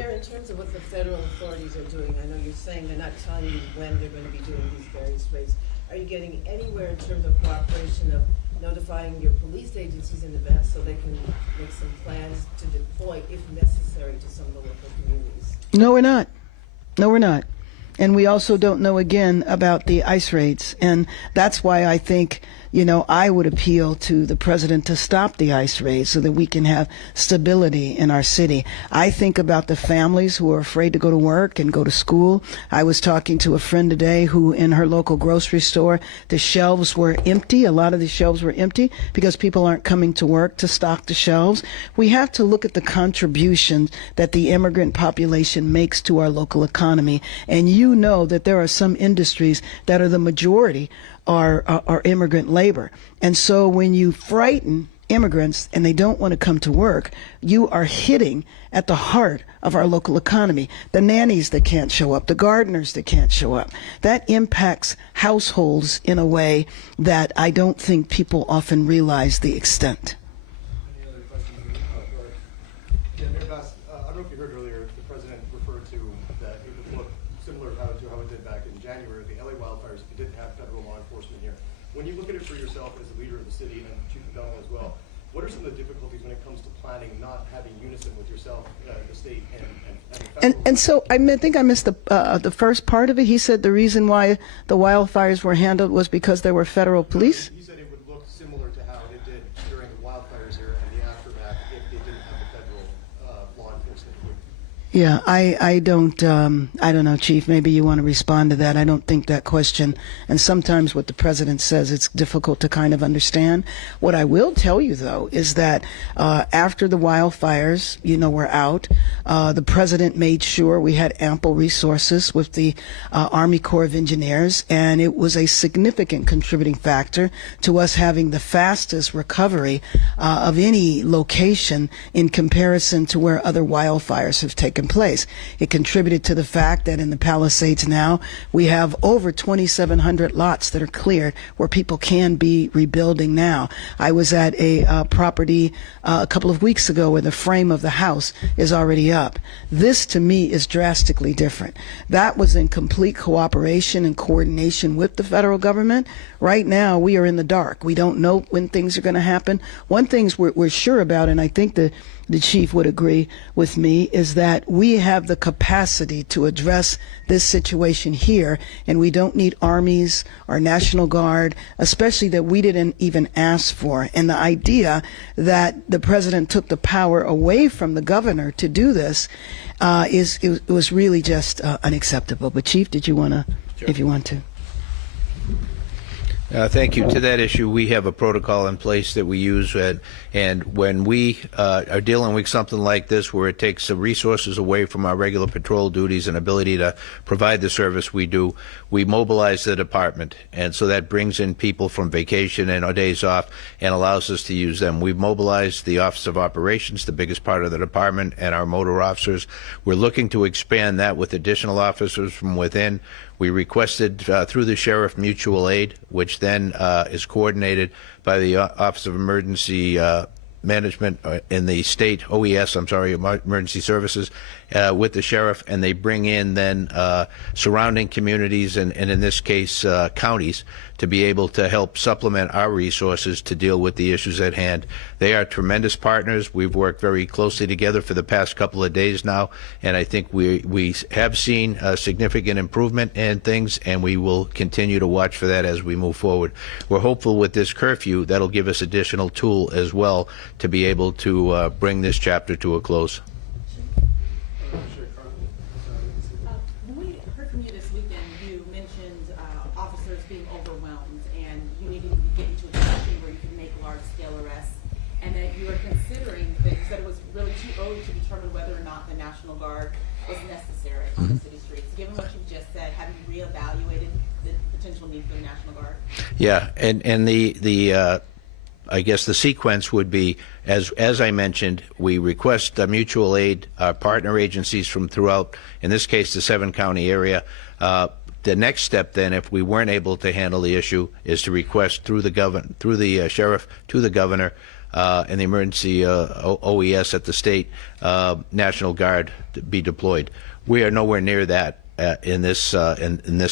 Mayor, in terms of what the federal authorities are doing, I know you're saying they're not telling you when they're going to be doing these various raids. Are you getting anywhere in terms of cooperation of notifying your police agencies in advance so they can make some plans to deploy, if necessary, to some of the local communities? No, we're not. No, we're not. And we also don't know, again, about the ICE raids. And that's why I think, I would appeal to the president to stop the ICE raids so that we can have stability in our city. I think about the families who are afraid to go to work and go to school. I was talking to a friend today who, in her local grocery store, the shelves were empty. A lot of the shelves were empty because people aren't coming to work to stock the shelves. We have to look at the contributions that the immigrant population makes to our local economy. And you know that there are some industries that are the majority are immigrant labor. And so when you frighten immigrants and they don't want to come to work, you are hitting at the heart of our local economy. The nannies that can't show up, the gardeners that can't show up. That impacts households in a way that I don't think people often realize the extent. Any other questions? Yeah, Mayor Bass, I don't know if you heard earlier, the president referred to that it would look similar to how it did back in January. The LA wildfires, it didn't have federal law enforcement here. When you look at it for yourself as a leader of the city and Chief McDonald as well, what are some of the difficulties when it comes to planning, not having unison with yourself, the state, and so I think I missed the first part of it. He said the reason why the wildfires were handled was because there were federal police? He said it would look similar to how it did during the wildfires here and the aftermath if they didn't have the federal law enforcement here. Yeah, I don't know, Chief. Maybe you want to respond to that. I don't think that question, and sometimes what the president says, it's difficult to kind of understand. What I will tell you, though, is that after the wildfires, were out, the president made sure we had ample resources with the Army Corps of Engineers, and it was a significant contributing factor to us having the fastest recovery of any location in comparison to where other wildfires have taken place. It contributed to the fact that in the Palisades now we have over 2,700 lots that are cleared where people can be rebuilding now. I was at a property a couple of weeks ago where the frame of the house is already up. This to me is drastically different. That was in complete cooperation and coordination with the federal government. Right now we are in the dark. We don't know when things are going to happen. One thing we're sure about, and I think the chief would agree with me, is that we have the capacity to address this situation here, and we don't need armies or National Guard, especially that we didn't even ask for. And the idea that the president took the power away from the governor to do this it was really just unacceptable. But Chief, did you want to, if you want to? Thank you. To that issue, we have a protocol in place that we use, and when we are dealing with something like this where it takes some resources away from our regular patrol duties and ability to provide the service we do, we mobilize the department, and so that brings in people from vacation and our days off and allows us to use them. We've mobilized the Office of Operations, the biggest part of the department, and our motor officers. We're looking to expand that with additional officers from within. We requested through the Sheriff mutual aid, which then is coordinated by the Office of Emergency Management in the state, OES, Emergency Services, with the Sheriff, and they bring in then surrounding communities and in this case counties to be able to help supplement our resources to deal with the issues at hand. They are tremendous partners. We've worked very closely together for the past couple of days now, and I think we have seen a significant improvement in things, and we will continue to watch for that as we move forward. We're hopeful with this curfew that'll give us additional tool as well to be able to bring this chapter to a close. When we heard from you this weekend, you mentioned officers being overwhelmed and you needed to get into a position where you could make large-scale arrests, and that you were considering things that it was really too early to determine whether or not the National Guard was necessary on the city streets. Given what you've just said, have you reevaluated the potential need for the National Guard? Yeah, and the I guess the sequence would be, as I mentioned, we request mutual aid, partner agencies from throughout, in this case, the 7-county area. The next step, then, if we weren't able to handle the issue, is to request through the sheriff to the governor and the emergency OES at the state National Guard to be deployed. We are nowhere near that. In this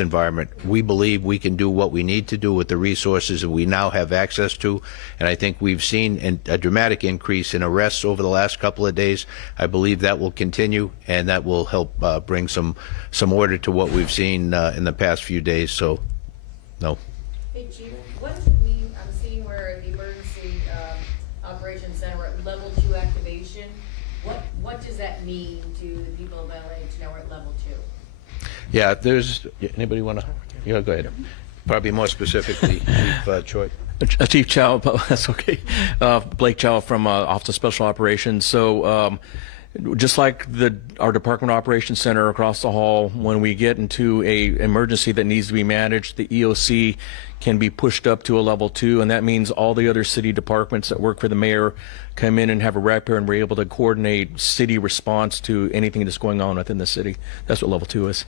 environment, we believe we can do what we need to do with the resources that we now have access to, and I think we've seen a dramatic increase in arrests over the last couple of days. I believe that will continue, and that will help bring some order to what we've seen in the past few days. So, no. Hey, Chief, what does it mean? I'm seeing where the Emergency Operations Center we're at level 2 activation. What does that mean to the people of LA to know we're at level 2? Yeah, there's anybody want to? Yeah, go ahead. Probably more specifically, Choi. Chief Chow, that's okay. Blake Chow from Office of Special Operations. So just like our Department of Operations Center across the hall, when we get into a emergency that needs to be managed, the EOC can be pushed up to a level 2, and that means all the other city departments that work for the mayor come in and have a rep here, and we're able to coordinate city response to anything that's going on within the city. That's what level 2 is.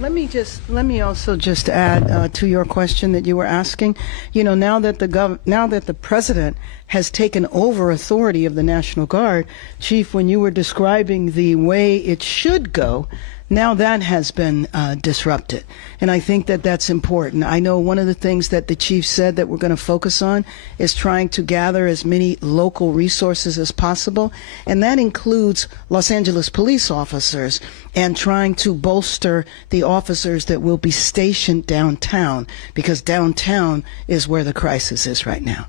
Let me also just add to your question that you were asking. You know, now that the president has taken over authority of the National Guard, Chief, when you were describing the way it should go, now that has been disrupted. And I think that that's important. I know one of the things that the chief said that we're going to focus on is trying to gather as many local resources as possible. And that includes Los Angeles police officers and trying to bolster the officers that will be stationed downtown, because downtown is where the crisis is right now.